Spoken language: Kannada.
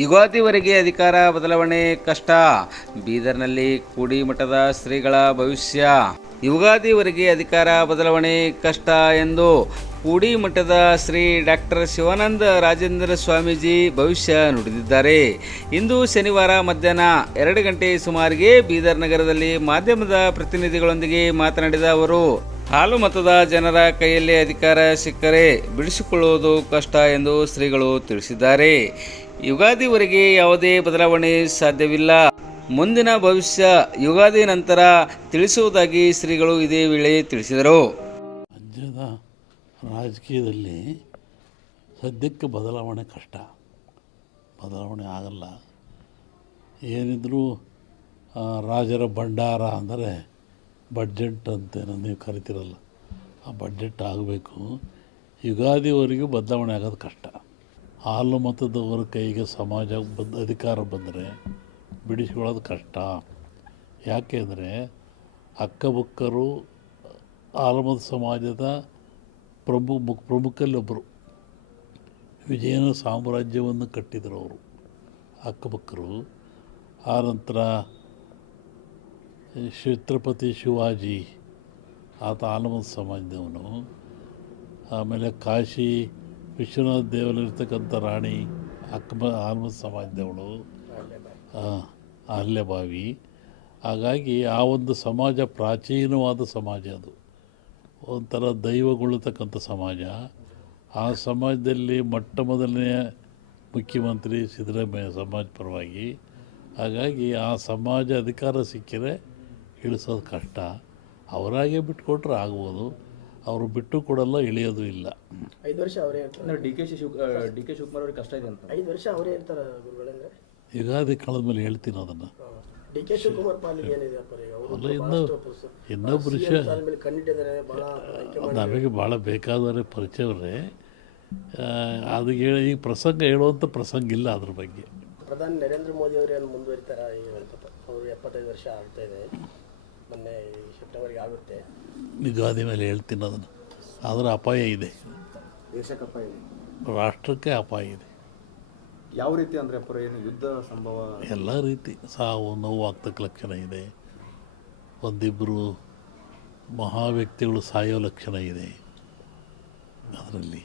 ಯುಗಾದಿವರೆಗೆ ಅಧಿಕಾರ ಬದಲಾವಣೆ ಕಷ್ಟ. ಬೀದರ್ನಲ್ಲಿ ಕೂಡಿಮಠದ ಶ್ರೀಗಳ ಭವಿಷ್ಯ. ಯುಗಾದಿವರೆಗೆ ಅಧಿಕಾರ ಬದಲಾವಣೆ ಕಷ್ಟ ಎಂದು ಕೂಡಿಮಠದ ಶ್ರೀ ಡಾಕ್ಟರ್ ಶಿವಾನಂದ ರಾಜೇಂದ್ರ ಸ್ವಾಮೀಜಿ ಭವಿಷ್ಯ ನುಡಿದಿದ್ದಾರೆ. ಇಂದು ಶನಿವಾರ ಮಧ್ಯಾಹ್ನ 2 ಗಂಟೆ ಸುಮಾರಿಗೆ ಬೀದರ್ ನಗರದಲ್ಲಿ ಮಾಧ್ಯಮದ ಪ್ರತಿನಿಧಿಗಳೊಂದಿಗೆ ಮಾತನಾಡಿದ ಅವರು, ಹಾಲು ಮತದ ಜನರ ಕೈಯಲ್ಲಿ ಅಧಿಕಾರ ಸಿಕ್ಕರೆ ಬಿಡಿಸಿಕೊಳ್ಳುವುದು ಕಷ್ಟ ಎಂದು ಶ್ರೀಗಳು ತಿಳಿಸಿದ್ದಾರೆ. ಯುಗಾದಿವರೆಗೆ ಯಾವುದೇ ಬದಲಾವಣೆ ಸಾಧ್ಯವಿಲ್ಲ. ಮುಂದಿನ ಭವಿಷ್ಯ ಯುಗಾದಿ ನಂತರ ತಿಳಿಸುವುದಾಗಿ ಶ್ರೀಗಳು ಇದೇ ವೇಳೆ ತಿಳಿಸಿದರು. ರಾಜ್ಯದ ರಾಜಕೀಯದಲ್ಲಿ ಸದ್ಯಕ್ಕೆ ಬದಲಾವಣೆ ಕಷ್ಟ, ಬದಲಾವಣೆ ಆಗಲ್ಲ. ಏನಿದ್ರೂ ರಾಜರ ಭಂಡಾರ ಅಂದರೆ ಬಡ್ಜೆಟ್ ಅಂತೇನೋ ನೀವು ಕರಿತೀರಲ್ಲ, ಆ ಬಡ್ಜೆಟ್ ಆಗಬೇಕು. ಯುಗಾದಿವರೆಗೂ ಬದಲಾವಣೆ ಆಗೋದು ಕಷ್ಟ. ಹಾಲು ಮತದವರ ಕೈಗೆ ಸಮಾಜ ಅಧಿಕಾರ ಬಂದರೆ ಬಿಡಿಸ್ಕೊಳ್ಳೋದು ಕಷ್ಟ. ಯಾಕೆಂದರೆ ಅಕ್ಕಬುಕ್ಕರು ಹಾಲು ಮತ ಸಮಾಜದ ಪ್ರಮುಖಲ್ಲೊಬ್ಬರು. ವಿಜಯನ ಸಾಮ್ರಾಜ್ಯವನ್ನು ಕಟ್ಟಿದರು ಅವರು ಅಕ್ಕಬುಕ್ಕರು. ಆನಂತರ ಛತ್ರಪತಿ ಶಿವಾಜಿ, ಆತ ಹಾಲು ಮತ ಸಮಾಜದವನು. ಆಮೇಲೆ ಕಾಶಿ ವಿಶ್ವನಾಥ ದೇವರಲ್ಲಿರ್ತಕ್ಕಂಥ ರಾಣಿ ಹಾಲು ಮತ ಸಮಾಜದವಳು, ಅಹಲ್ಯಬಾಯಿ. ಹಾಗಾಗಿ ಆ ಒಂದು ಸಮಾಜ ಪ್ರಾಚೀನವಾದ ಸಮಾಜ, ಅದು ಒಂಥರ ದೈವಗೊಳ್ಳತಕ್ಕಂಥ ಸಮಾಜ. ಆ ಸಮಾಜದಲ್ಲಿ ಮೊಟ್ಟ ಮೊದಲನೆಯ ಮುಖ್ಯಮಂತ್ರಿ ಸಿದ್ದರಾಮಯ್ಯ ಸಮಾಜ ಪರವಾಗಿ. ಹಾಗಾಗಿ ಆ ಸಮಾಜ ಅಧಿಕಾರ ಸಿಕ್ಕಿದರೆ ಇಳಿಸೋದು ಕಷ್ಟ. ಅವರಾಗೆ ಬಿಟ್ಟುಕೊಟ್ರೆ ಆಗ್ಬೋದು, ಅವರು ಬಿಟ್ಟು ಕೊಡಲ್ಲ, ಇಳಿಯೋದು ಇಲ್ಲ. 5 ವರ್ಷ ಅವರೇ ಇರ್ತಾರೆ. ಡಿ ಕೆ ಶಿವಕುಮಾರ್ ಅವ್ರಿಗೆ ಕಷ್ಟ ಇದೆ ಅಂತ 5 ವರ್ಷ ಅವರೇ ಇರ್ತಾರೆ ಗುರುಗಳಂದ್ರೆ. ಯುಗಾದಿ ಕಳೆದ ಮೇಲೆ ಹೇಳ್ತೀನಿ ಅದನ್ನು. ಡಿ ಕೆ ಶಿವಕುಮಾರ್ ಪಾಲಿಗೆ ಏನಿದೆ ಇನ್ನೊಬ್ಬರು ನಮಗೆ ಭಾಳ ಬೇಕಾದವರೇ ಪರಿಚಯವರೇ. ಅದು ಈ ಪ್ರಸಂಗ ಹೇಳುವಂಥ ಪ್ರಸಂಗ ಇಲ್ಲ ಅದ್ರ ಬಗ್ಗೆ. ಪ್ರಧಾನಿ ನರೇಂದ್ರ ಮೋದಿ ಅವರು ಮುಂದುವರಿತಾರ? ಅವರು 75 ವರ್ಷ ಆಗ್ತಾ ಇದೆ, ಮೊನ್ನೆ ಸೆಪ್ಟೆಂಬರ್ಗೆ ಆಗುತ್ತೆ. ಯುಗಾದಿ ಮೇಲೆ ಹೇಳ್ತೀನಿ ಅದನ್ನು. ಅದರ ಅಪಾಯ ಇದೆ, ದೇಶಕ್ಕೆ ಅಪಾಯ ಇದೆ, ರಾಷ್ಟ್ರಕ್ಕೆ ಅಪಾಯ ಇದೆ. ಯಾವ ರೀತಿ ಅಂದರೆ ಏನು ಯುದ್ಧ ಸಂಭವ? ಎಲ್ಲ ರೀತಿ ಸಾವು ನೋವು ಆಗ್ತಕ್ಕ ಲಕ್ಷಣ ಇದೆ. ಒಂದಿಬ್ಬರು ಮಹಾ ವ್ಯಕ್ತಿಗಳು ಸಾಯೋ ಲಕ್ಷಣ ಇದೆ ಅದರಲ್ಲಿ.